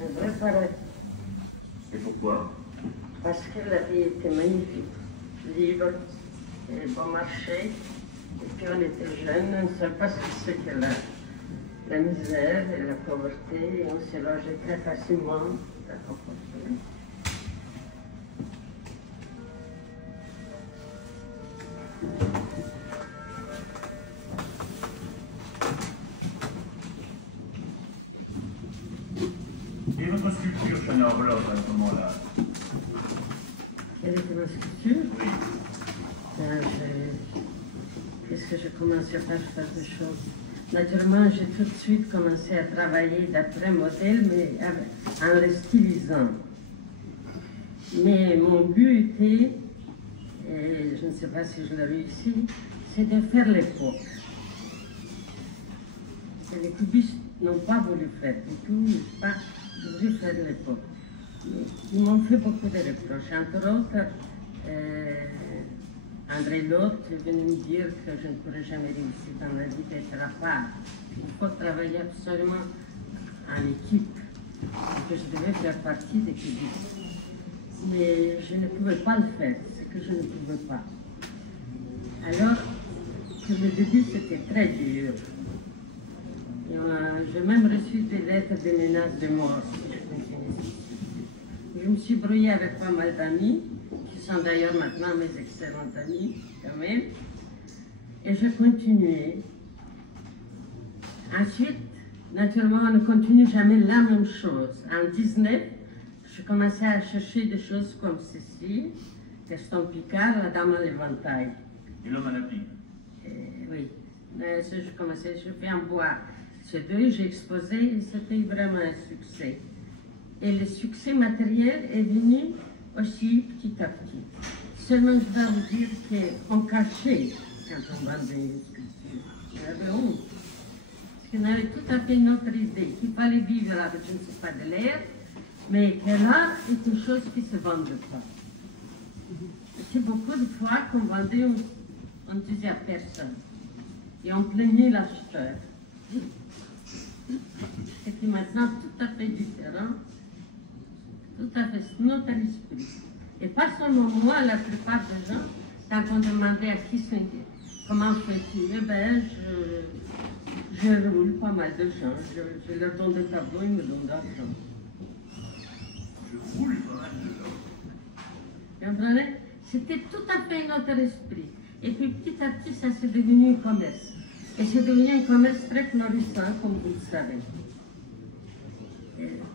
Un vrai paradis. Et pourquoi? Parce que la vie était magnifique, libre, et bon marché. Et puis on était jeunes, on ne savait pas ce que c'est que la misère et la pauvreté, et on s'est logé très facilement. Et votre sculpture, Chana Orlov, à ce moment-là? Quelle était ma sculpture? Oui. Qu'est-ce que j'ai commencé à faire des choses? Naturellement, j'ai tout de suite commencé à travailler d'après modèle, mais en les stylisant. Mais mon but était, et je ne sais pas si je l'ai réussi, c'est de faire l'époque. Et les cubistes n'ont pas voulu faire du tout, ils n'ont pas voulu faire l'époque. Ils m'ont fait beaucoup de reproches. Entre autres, André Lotte est venu me dire que je ne pourrais jamais réussir dans la vie d'être à part. Il faut travailler absolument en équipe, et que je devais faire partie des cubistes. Mais je ne pouvais pas le faire, c'est que je ne pouvais pas. Alors, que le début, c'était très dur. J'ai même reçu des lettres de menaces de mort. Je me suis brouillée avec pas mal d'amis, qui sont d'ailleurs maintenant mes excellents amis, quand même. Et j'ai continué. Ensuite, naturellement, on ne continue jamais la même chose. En 19, je commençais à chercher des choses comme ceci, Gaston Picard, La Dame à l'éventail. Et l'homme à la pique? Oui. Ça, je commençais, je fais en bois. Ces deux, j'ai exposé et c'était vraiment un succès. Et le succès matériel est venu aussi petit à petit. Seulement, je dois vous dire qu'on cachait quand on vendait une sculpture. On avait honte. Parce qu'on avait tout à fait une autre idée, qu'il fallait vivre avec, je ne sais pas, de l'air, mais que l'art est une chose qui ne se vend pas. C'est beaucoup de fois qu'on vendait, on ne disait à personne. Et on plaignait l'acheteur. C'est maintenant tout à fait différent. Tout à fait, c'est notre esprit. Et pas seulement moi, la plupart des gens, quand on demandait à qui c'est, comment fais-tu, eh bien, je roule pas mal de gens. Je leur donne des tableaux, ils me donnent de l'argent. Je roule pas mal de gens. Vous comprenez? C'était tout à fait notre esprit. Et puis petit à petit, ça s'est devenu un commerce. Et c'est devenu un commerce très florissant, comme vous le savez.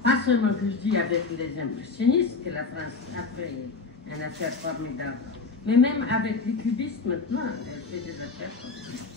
Pas seulement que je dis avec les impressionnistes, que la France a fait une affaire formidable, mais même avec les cubistes maintenant, elle fait des affaires formidables.